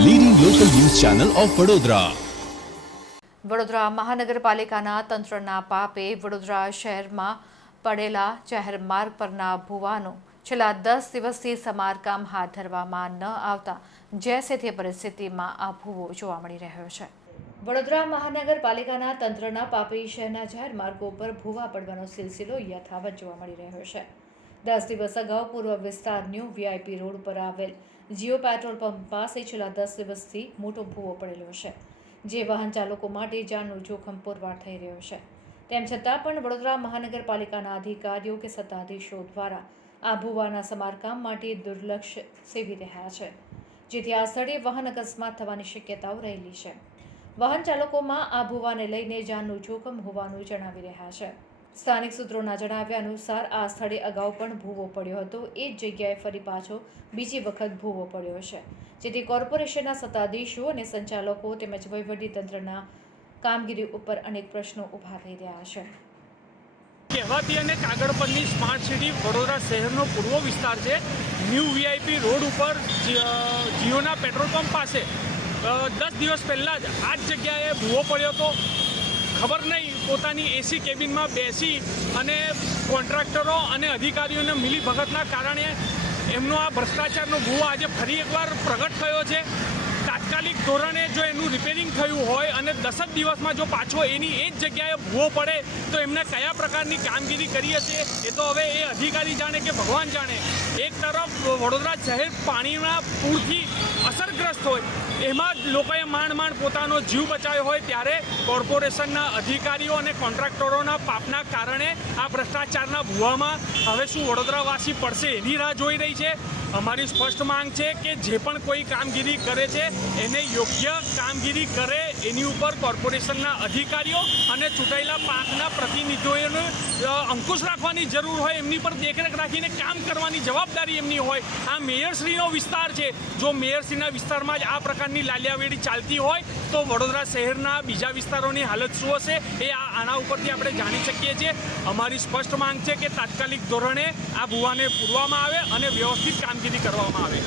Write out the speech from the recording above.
Channel of Vadodara Vadodara મહાનગરપાલિકાના તંત્રના પાપે વડોદરા શહેરમાં પડેલા જાહેર માર્ગ પરના ભુવાનો છેલ્લા દસ દિવસથી સમારકામ હાથ ધરવામાં ન આવતા જેસે તે પરિસ્થિતિમાં આ ભૂવો જોવા મળી રહ્યો છે. વડોદરા મહાનગરપાલિકાના તંત્રના પાપે શહેરના જાહેર માર્ગો પર ભૂવા પડવાનો સિલસિલો યથાવત જોવા મળી રહ્યો છે. દસ દિવસ અગાઉ પૂર્વ વિસ્તાર ન્યૂ વીઆઈપી રોડ પર આવેલ જીઓ પેટ્રોલ પંપ પાસે છેલ્લા દસ દિવસથી મોટો ભૂવો પડેલો છે, જે વાહન ચાલકો માટે જાનનું જોખમ પુરવાર થઈ રહ્યો છે. તેમ છતાં પણ વડોદરા મહાનગરપાલિકાના અધિકારીઓ કે સત્તાધીશો દ્વારા આ ભૂવાના સમારકામ માટે દુર્લક્ષ સેવી રહ્યા છે, જેથી આ સ્થળે વાહન અકસ્માત થવાની શક્યતાઓ રહેલી છે. વાહન ચાલકોમાં આ ભૂવાને લઈને જાનનું જોખમ હોવાનું જણાવી રહ્યા છે. સ્થાનિક સૂત્રોના જણાવ્યા અનુસાર આ સ્થળે અગાઉ પણ ભૂવો પડ્યો હતો. એ જ જગ્યાએ ફરી પાછો બીજી વખત ભૂવો પડ્યો છે. જેથી કોર્પોરેશનના સત્તાધીશો અને સંચાલકો તેમજ વહીવટીતંત્રના કામગીરી ઉપર અનેક પ્રશ્નો ઊભા થઈ રહ્યા છે. કહેવાતી અને કાગળ પરની સ્માર્ટ સિટી વડોદરા શહેરનો પૂર્વ વિસ્તાર છે. ન્યૂ વીઆઈપી રોડ ઉપર જીઓના પેટ્રોલ પંપ પાસે. દસ દિવસ પહેલાં જ આ જ જગ્યાએ ભૂવો પડ્યો હતો. ખબર નહીં પોતાની એસી કેબિનમાં બેસી અને કોન્ટ્રાક્ટરો અને અધિકારીઓને મિલી ભગતના કારણે એમનો આ ભ્રષ્ટાચારનો ભૂવો આજે ફરી એકવાર પ્રગટ થયો છે. તાત્કાલિક ધોરણે જો એનું રિપેરિંગ થયું હોય અને દસ જ દિવસમાં જો પાછો એની એ જ જગ્યાએ ભૂવો પડે, તો એમને કયા પ્રકારની કામગીરી કરી હશે, એ તો હવે એ અધિકારી જાણે કે ભગવાન જાણે. એક તરફ વડોદરા શહેર પાણીના પૂરથી અસરગ્રસ્ત હોય, એમાં જ લોકોએ માંડ માંડ પોતાનો જીવ બચાવ્યો હોય, ત્યારે કોર્પોરેશનના અધિકારીઓ અને કોન્ટ્રાક્ટરોના પાપના કારણે આ ભ્રષ્ટાચારના ભૂવામાં હવે શું વડોદરાવાસી પડશે એની રાહ જોઈ રહી છે. અમારી સ્પષ્ટ માંગ છે કે જે પણ કોઈ કામગીરી કરે છે એને યોગ્ય કામગીરી કરે એની ઉપર કોર્પોરેશનના અધિકારીઓ અને ચૂંટાયેલા પાકના પ્રતિનિધિઓને અંકુશ રાખવાની જરૂર હોય, એમની પર દેખરેખ રાખીને કામ કરવાની જવાબદારી એમની હોય. આ મેયરશ્રીનો વિસ્તાર છે. જો મેયરશ્રીના વિસ્તારમાં જ આ પ્રકારની લાલિયાવેડી ચાલતી હોય, તો વડોદરા શહેરના બીજા વિસ્તારોની હાલત શું હશે એ આ આના ઉપરથી આપણે જાણી શકીએ છીએ. અમારી સ્પષ્ટ માંગ છે કે તાત્કાલિક ધોરણે આ ભુવાને પૂરવામાં આવે અને વ્યવસ્થિત કામગીરી કરવામાં આવે.